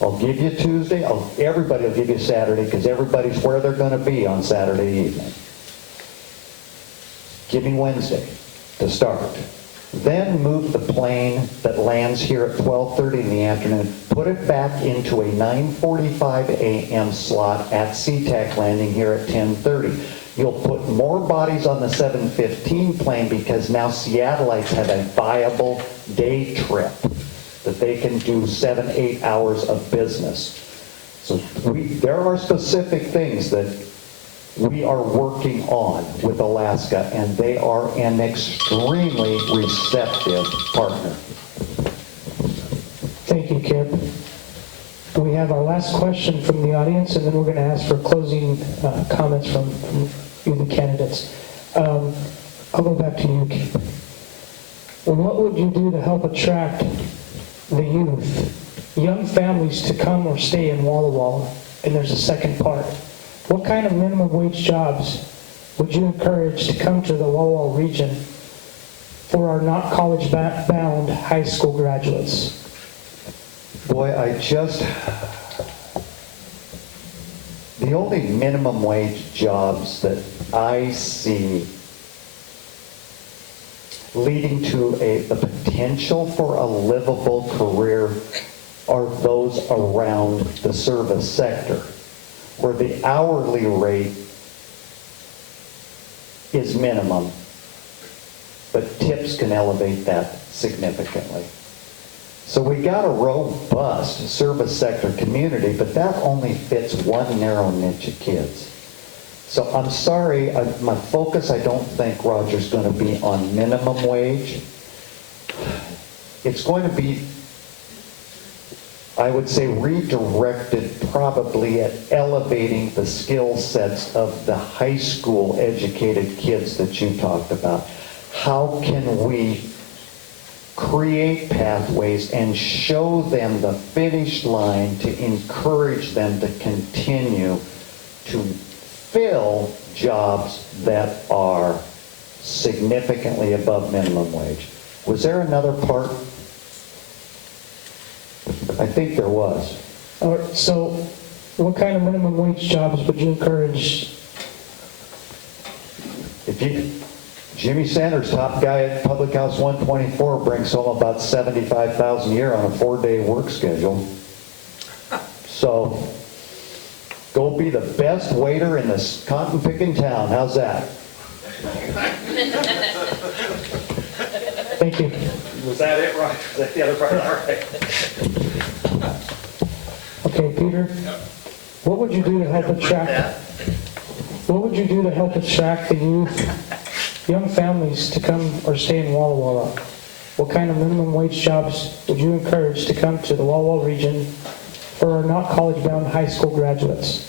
I'll give you Tuesday, everybody will give you Saturday, because everybody's where they're going to be on Saturday evening. Give me Wednesday to start. Then move the plane that lands here at 12:30 in the afternoon, put it back into a 9:45 a.m. slot at SeaTac landing here at 10:30. You'll put more bodies on the 7:15 plane, because now Seattleites have a viable day trip that they can do 7-8 hours of business. So there are specific things that we are working on with Alaska, and they are an extremely receptive partner. Thank you, Kip. We have our last question from the audience, and then we're going to ask for closing comments from you, the candidates. I'll go back to you, Kip. Well, what would you do to help attract the youth, young families to come or stay in Walla Walla? And there's a second part. What kind of minimum wage jobs would you encourage to come to the Walla Walla region for our not college-bound high school graduates? Boy, the only minimum wage jobs that I see leading to the potential for a livable career are those around the service sector, where the hourly rate is minimum, but tips can elevate that significantly. So we got a robust service sector community, but that only fits one narrow niche of kids. So I'm sorry, my focus, I don't think, Roger, is going to be on minimum wage. It's going to be, I would say, redirected probably at elevating the skill sets of the high school educated kids that you talked about. How can we create pathways and show them the finish line to encourage them to continue to fill jobs that are significantly above minimum wage? Was there another part? I think there was. All right, so what kind of minimum wage jobs would you encourage? Jimmy Sanders, top guy at Public House 124, brings home about $75,000 a year on a 4-day work schedule. So go be the best waiter in this cotton picking town. How's that? Thank you. Was that it, right? Was that the other part? All right. Okay, Peter, what would you do to help attract, what would you do to help attract the youth, young families to come or stay in Walla Walla? What kind of minimum wage jobs would you encourage to come to the Walla Walla region for our not college-bound high school graduates?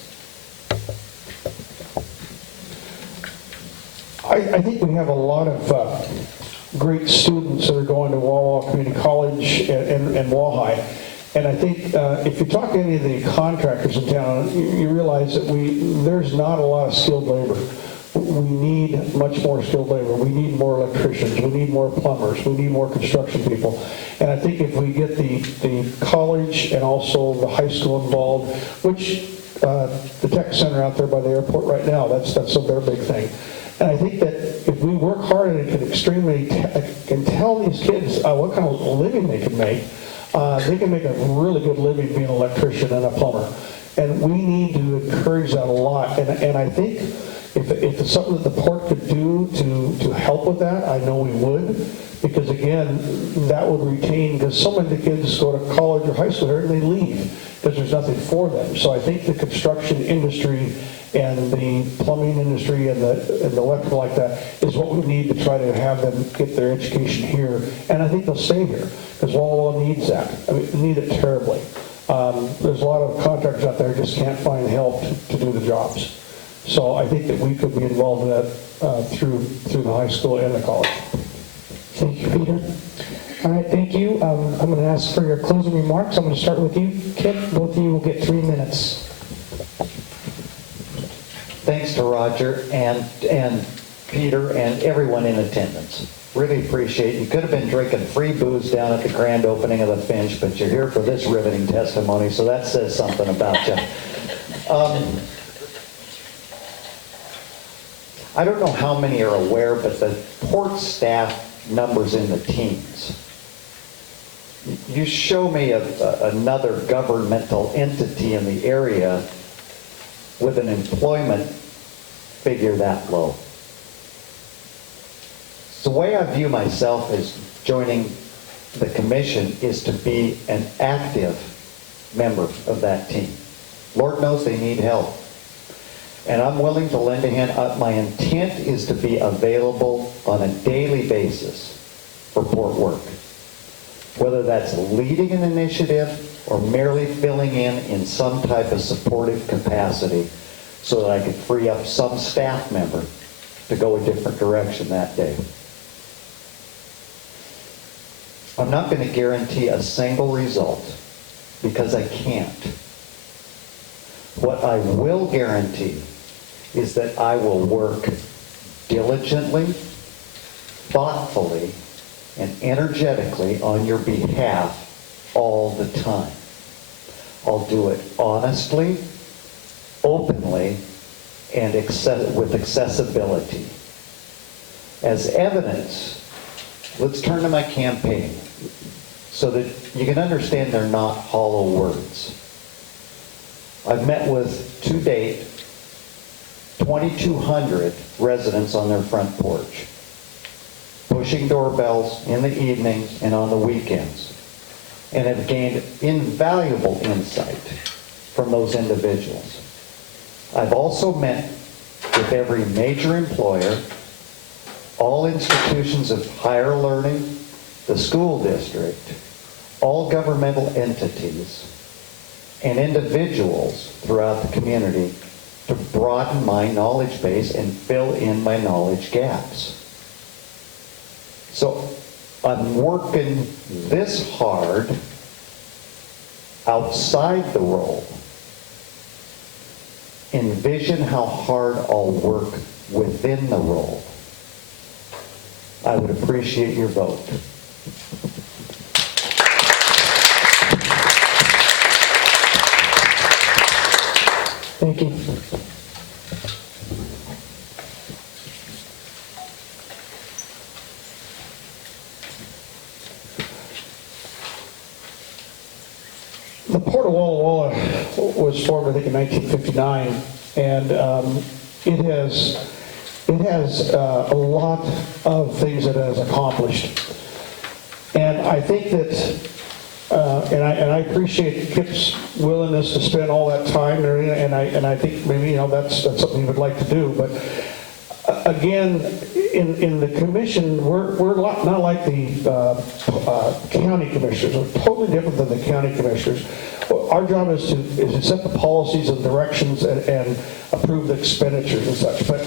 I think we have a lot of great students that are going to Walla Walla Community College and Walleye. And I think if you talk to any of the contractors in town, you realize that there's not a lot of skilled labor. We need much more skilled labor. We need more electricians. We need more plumbers. We need more construction people. And I think if we get the college and also the high school involved, which the tech center out there by the airport right now, that's their big thing. And I think that if we work hard and can tell these kids what kind of living they can make, they can make a really good living being an electrician and a plumber. And we need to encourage that a lot. And I think if it's something that the port could do to help with that, I know we would. Because again, that would retain, because so many of the kids go to college or high school here and they leave because there's nothing for them. So I think the construction industry and the plumbing industry and the electrical like that is what we need to try to have them get their education here. And I think they'll stay here because Walla Walla needs that. I mean, need it terribly. There's a lot of contractors out there who just can't find help to do the jobs. So I think that we could be involved in that through the high school and the college. Thank you, Peter. All right, thank you. I'm going to ask for your closing remarks. I'm going to start with you, Kip. Both of you will get 3 minutes. Thanks to Roger and Peter and everyone in attendance. Really appreciate it. You could have been drinking free booze down at the grand opening of the Finch, but you're here for this riveting testimony, so that says something about you. I don't know how many are aware, but the port staff numbers in the teens. You show me another governmental entity in the area with an employment figure that low. The way I view myself as joining the commission is to be an active member of that team. Lord knows they need help. And I'm willing to lend a hand. My intent is to be available on a daily basis for port work. Whether that's leading an initiative or merely filling in some type of supportive capacity so that I could free up some staff member to go a different direction that day. I'm not going to guarantee a single result because I can't. What I will guarantee is that I will work diligently, thoughtfully, and energetically on your behalf all the time. I'll do it honestly, openly, and with accessibility. As evidence, let's turn to my campaign so that you can understand they're not hollow words. I've met with, to date, 2,200 residents on their front porch, pushing doorbells in the evenings and on the weekends, and have gained invaluable insight from those individuals. I've also met with every major employer, all institutions of higher learning, the school district, all governmental entities, and individuals throughout the community to broaden my knowledge base and fill in my knowledge gaps. So I'm working this hard outside the role. Envision how hard I'll work within the role. I would appreciate your vote. Thank you. The Port of Walla Walla was formed, I think, in 1959, and it has a lot of things that it has accomplished. And I think that, and I appreciate Kip's willingness to spend all that time, and I think maybe that's something he would like to do. But again, in the commission, we're not like the county commissioners. We're totally different than the county commissioners. Our job is to set the policies and directions and approve the expenditures and such. But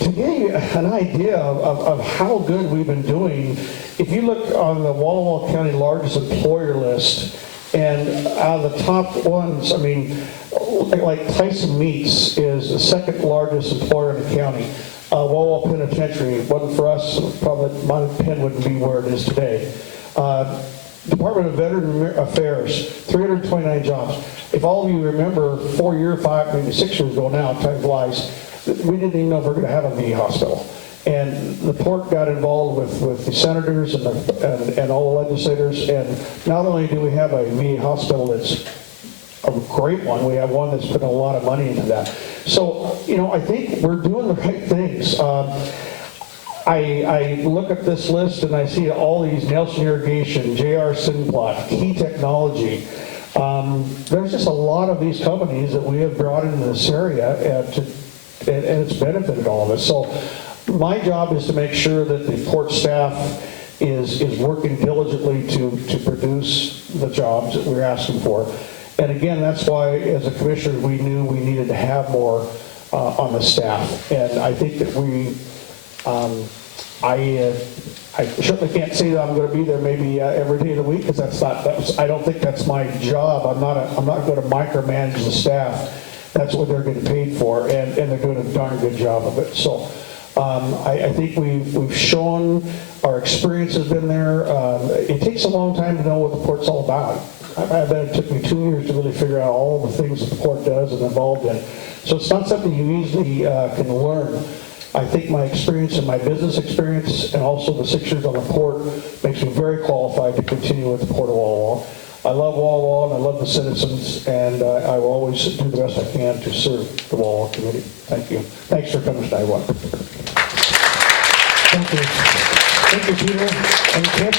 to give you an idea of how good we've been doing, if you look on the Walla Walla County largest employer list, and out of the top ones, I mean, like Tyson Meats is the second largest employer in the county. Walla Walla Penitentiary, wasn't for us, probably my pen wouldn't be where it is today. Department of Veteran Affairs, 329 jobs. If all of you remember 4 years, 5, maybe 6 years ago now, time flies, we didn't even know if we were going to have a VA hospital. And the port got involved with the senators and all the legislators, and not only do we have a VA hospital that's a great one, we have one that's put a lot of money into that. So, I think we're doing the right things. I look at this list and I see all these Nelson Irrigation, JR Simplot, Key Technology. There's just a lot of these companies that we have brought into this area and it's benefited all of us. So my job is to make sure that the port staff is working diligently to produce the jobs that we're asking for. And again, that's why as a commissioner we knew we needed to have more on the staff. And I think that I certainly can't say that I'm going to be there maybe every day of the week, because I don't think that's my job. I'm not going to micromanage the staff. That's what they're getting paid for, and they're doing a darn good job of it. So I think we've shown our experience has been there. It takes a long time to know what the port's all about. I bet it took me 2 years to really figure out all the things that the port does and involved in. So it's not something you easily can learn. I think my experience and my business experience and also the 6 years on the port makes me very qualified to continue with the Port of Walla Walla. I love Walla Walla and I love the citizens, and I will always do the best I can to serve the Walla Walla community. Thank you. Thanks for coming tonight, Walla. Thank you. Thank you, Peter and Kip.